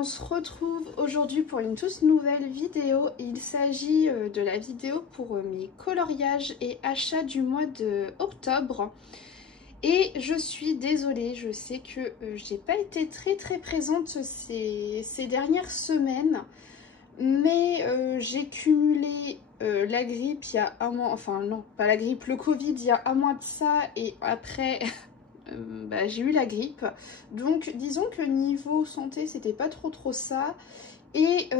on se retrouve aujourd'hui pour une toute nouvelle vidéo. Il s'agit de la vidéo pour mes coloriages et achats du mois de octobre. Et je suis désolée, je sais que j'ai pas été très présente ces dernières semaines. Mais j'ai cumulé la grippe il y a un mois, enfin non, pas la grippe, le Covid il y a un mois de ça et après... j'ai eu la grippe, donc disons que niveau santé c'était pas trop ça et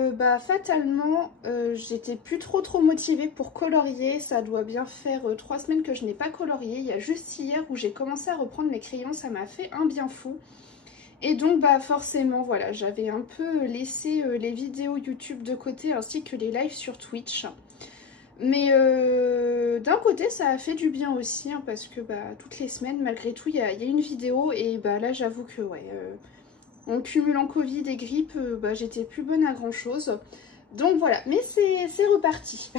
fatalement j'étais plus trop motivée pour colorier. Ça doit bien faire 3 semaines que je n'ai pas colorié. Il y a juste hier où j'ai commencé à reprendre mes crayons, ça m'a fait un bien fou. Et donc forcément voilà, j'avais un peu laissé les vidéos YouTube de côté ainsi que les lives sur Twitch. Mais d'un côté ça a fait du bien aussi hein, parce que toutes les semaines malgré tout il y a une vidéo. Et là j'avoue que ouais, en cumulant Covid et grippe j'étais plus bonne à grand chose. Donc voilà, mais c'est reparti.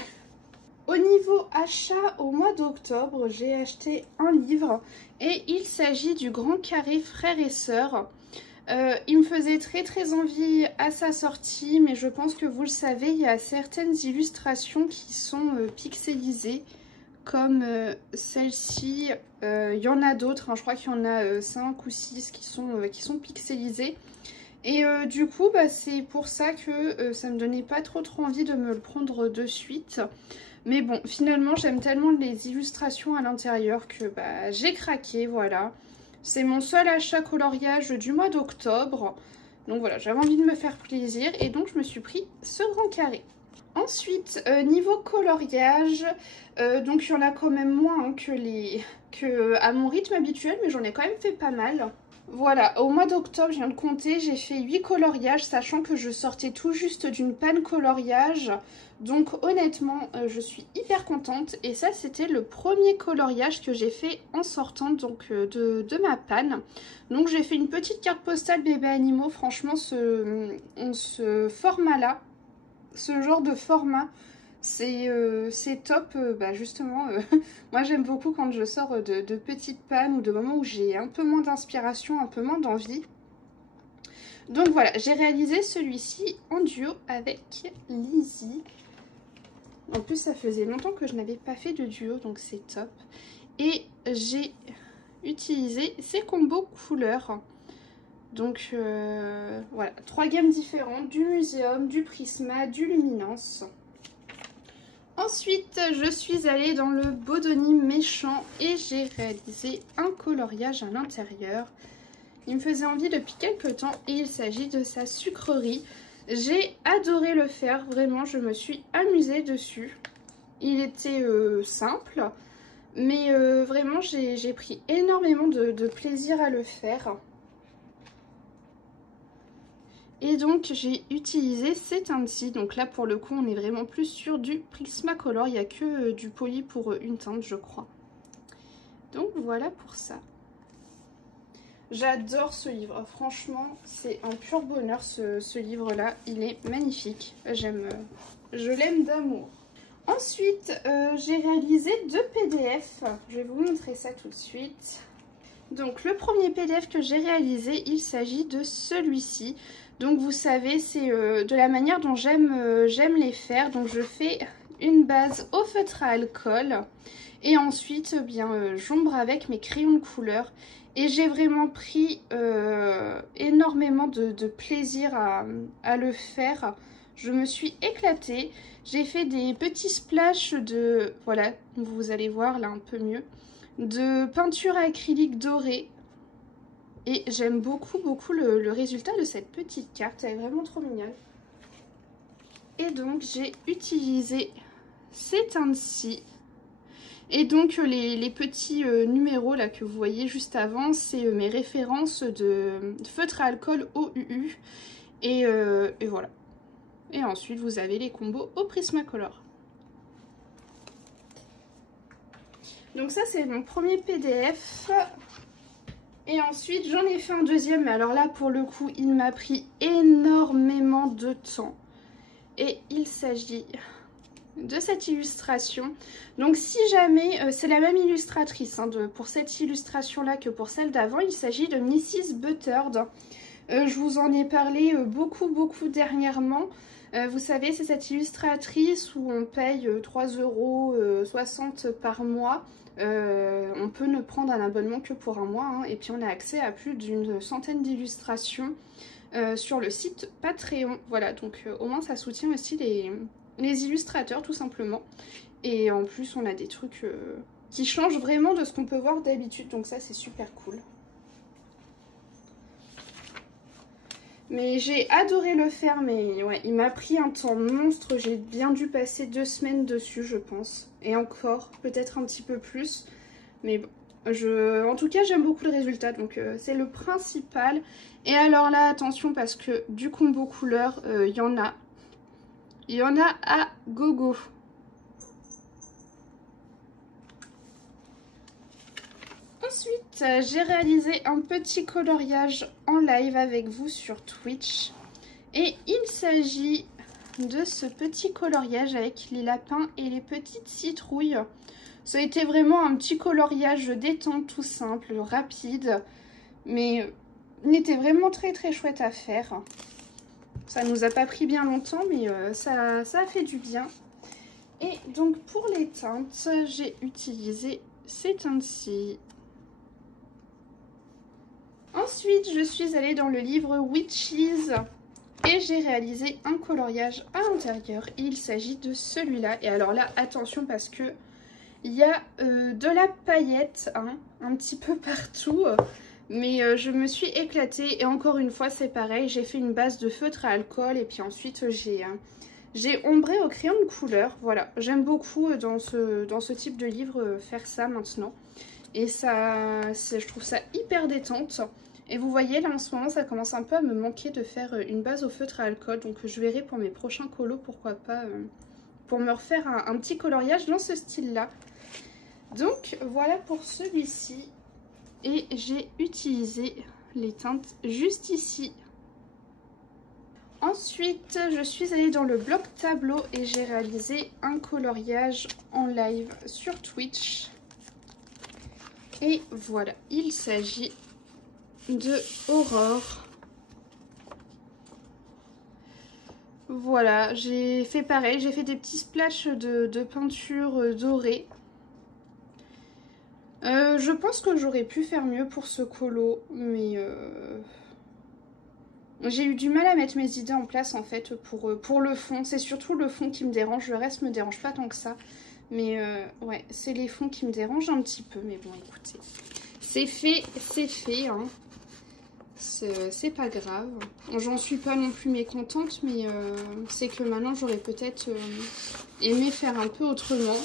Au niveau achat au mois d'octobre, j'ai acheté un livre et il s'agit du Grand Carré Frères et Sœurs. Il me faisait très envie à sa sortie, mais je pense que vous le savez, il y a certaines illustrations qui sont pixelisées, comme celle-ci. Il y en a d'autres, hein, je crois qu'il y en a 5 ou 6 qui sont pixelisées. Et du coup, c'est pour ça que ça me donnait pas trop envie de me le prendre de suite. Mais bon, finalement, j'aime tellement les illustrations à l'intérieur que j'ai craqué, voilà. C'est mon seul achat coloriage du mois d'octobre. Donc voilà, j'avais envie de me faire plaisir et donc je me suis pris ce Grand Carré. Ensuite, niveau coloriage, donc il y en a quand même moins hein, que à mon rythme habituel, mais j'en ai quand même fait pas mal. Voilà, au mois d'octobre, je viens de compter, j'ai fait 8 coloriages, sachant que je sortais tout juste d'une panne coloriage. Donc honnêtement, je suis hyper contente. Et ça, c'était le premier coloriage que j'ai fait en sortant donc, de ma panne. Donc j'ai fait une petite carte postale bébé animaux. Franchement, ce format-là, ce genre de format, c'est top. Justement, moi j'aime beaucoup quand je sors de petites pannes ou de moments où j'ai un peu moins d'inspiration, un peu moins d'envie. Donc voilà, j'ai réalisé celui-ci en duo avec Lizzie. En plus ça faisait longtemps que je n'avais pas fait de duo, donc c'est top. Et j'ai utilisé ces combos couleurs. Donc voilà, 3 gammes différentes, du Muséum, du Prisma, du Luminance. Ensuite, je suis allée dans le Bodoni Méchant et j'ai réalisé un coloriage à l'intérieur. Il me faisait envie depuis quelques temps et il s'agit de sa sucrerie. J'ai adoré le faire, vraiment, je me suis amusée dessus. Il était simple, mais vraiment, j'ai pris énormément de plaisir à le faire. Et donc j'ai utilisé ces teintes-ci. Donc là pour le coup on est vraiment plus sur du Prismacolor. Il n'y a que du poli pour une teinte je crois. Donc voilà pour ça. J'adore ce livre. Franchement c'est un pur bonheur ce livre-là. Il est magnifique. Je l'aime d'amour. Ensuite j'ai réalisé 2 PDF. Je vais vous montrer ça tout de suite. Donc le premier PDF que j'ai réalisé, il s'agit de celui-ci. Donc vous savez, c'est de la manière dont j'aime les faire. Donc je fais une base au feutre à alcool et ensuite j'ombre avec mes crayons de couleur. Et j'ai vraiment pris énormément de plaisir à le faire. Je me suis éclatée. J'ai fait des petits splashes de, voilà, vous allez voir là un peu mieux, de peinture acrylique dorée. Et j'aime beaucoup le résultat de cette petite carte, elle est vraiment trop mignonne. Et donc j'ai utilisé ces teintes-ci. Et donc les petits numéros là que vous voyez juste avant, c'est mes références de feutre à alcool OUU. Et voilà. Et ensuite vous avez les combos au Prismacolor. Donc ça c'est mon premier PDF. Et ensuite j'en ai fait un deuxième, mais alors là pour le coup il m'a pris énormément de temps. Et il s'agit de cette illustration. Donc si jamais, c'est la même illustratrice hein, pour cette illustration là que pour celle d'avant, il s'agit de Mrs Buttered. Je vous en ai parlé beaucoup dernièrement. Vous savez, c'est cette illustratrice où on paye 3,60 € par mois. On peut ne prendre un abonnement que pour un mois, hein, et puis on a accès à plus d'une centaine d'illustrations sur le site Patreon. Voilà, donc au moins ça soutient aussi les illustrateurs tout simplement. Et en plus on a des trucs qui changent vraiment de ce qu'on peut voir d'habitude, donc ça c'est super cool. Mais j'ai adoré le faire, mais ouais, il m'a pris un temps monstre. J'ai bien dû passer 2 semaines dessus, je pense. Et encore, peut-être un petit peu plus. Mais bon, en tout cas, j'aime beaucoup le résultat, donc c'est le principal. Et alors là, attention, parce que du combo couleur, il y en a. Il y en a à gogo. Ensuite, j'ai réalisé un petit coloriage en live avec vous sur Twitch. Et il s'agit de ce petit coloriage avec les lapins et les petites citrouilles. Ça a été vraiment un petit coloriage détente tout simple, rapide. Mais il était vraiment très chouette à faire. Ça nous a pas pris bien longtemps, mais ça a fait du bien. Et donc pour les teintes, j'ai utilisé ces teintes-ci. Ensuite, je suis allée dans le livre Witches et j'ai réalisé un coloriage à l'intérieur. Il s'agit de celui-là. Et alors là, attention parce que il y a de la paillette, hein, un petit peu partout. Mais je me suis éclatée et encore une fois, c'est pareil. J'ai fait une base de feutre à alcool et puis ensuite j'ai ombré au crayon de couleur. Voilà, j'aime beaucoup dans ce type de livre faire ça maintenant. Et ça, je trouve ça hyper détente. Et vous voyez, là en ce moment, ça commence un peu à me manquer de faire une base au feutre à alcool. Donc je verrai pour mes prochains colos, pourquoi pas, pour me refaire un petit coloriage dans ce style-là. Donc voilà pour celui-ci. Et j'ai utilisé les teintes juste ici. Ensuite, je suis allée dans le bloc tableau et j'ai réalisé un coloriage en live sur Twitch. Et voilà, il s'agit de Aurore. Voilà, j'ai fait pareil, j'ai fait des petits splashes de peinture dorée. Je pense que j'aurais pu faire mieux pour ce colo, mais j'ai eu du mal à mettre mes idées en place en fait pour le fond. C'est surtout le fond qui me dérange, le reste me dérange pas tant que ça. Mais ouais, c'est les fonds qui me dérangent un petit peu. Mais bon, écoutez, c'est fait, hein. C'est pas grave. J'en suis pas non plus mécontente, mais c'est que maintenant j'aurais peut-être aimé faire un peu autrement.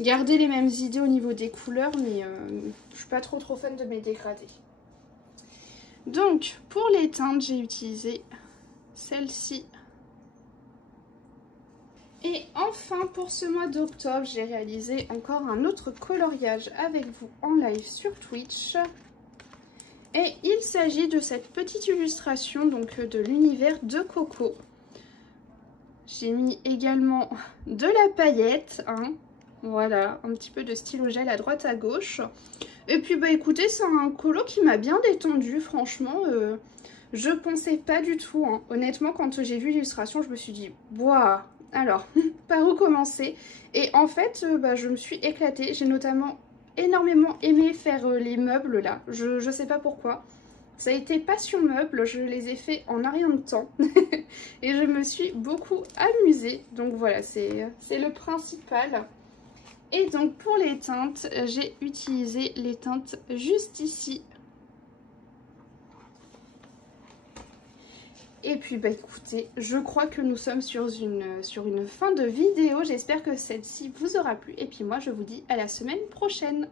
Garder les mêmes idées au niveau des couleurs, mais je suis pas trop fan de mes dégradés. Donc, pour les teintes, j'ai utilisé celle-ci. Et enfin, pour ce mois d'octobre, j'ai réalisé encore un autre coloriage avec vous en live sur Twitch. Et il s'agit de cette petite illustration donc de l'univers de Coco. J'ai mis également de la paillette, hein. Voilà, un petit peu de stylo gel à droite à gauche. Et puis bah écoutez, c'est un colo qui m'a bien détendu, franchement. Je pensais pas du tout, hein. Honnêtement, quand j'ai vu l'illustration, je me suis dit, waouh, alors, par où commencer? Et en fait, bah, je me suis éclatée. J'ai notamment énormément aimé faire les meubles là. Je sais pas pourquoi. Ça a été passion meuble, je les ai fait en un rien de temps. Et je me suis beaucoup amusée. Donc voilà, c'est le principal. Et donc pour les teintes, j'ai utilisé les teintes juste ici. Et puis bah écoutez, je crois que nous sommes sur une fin de vidéo. J'espère que celle-ci vous aura plu. Et puis moi je vous dis à la semaine prochaine.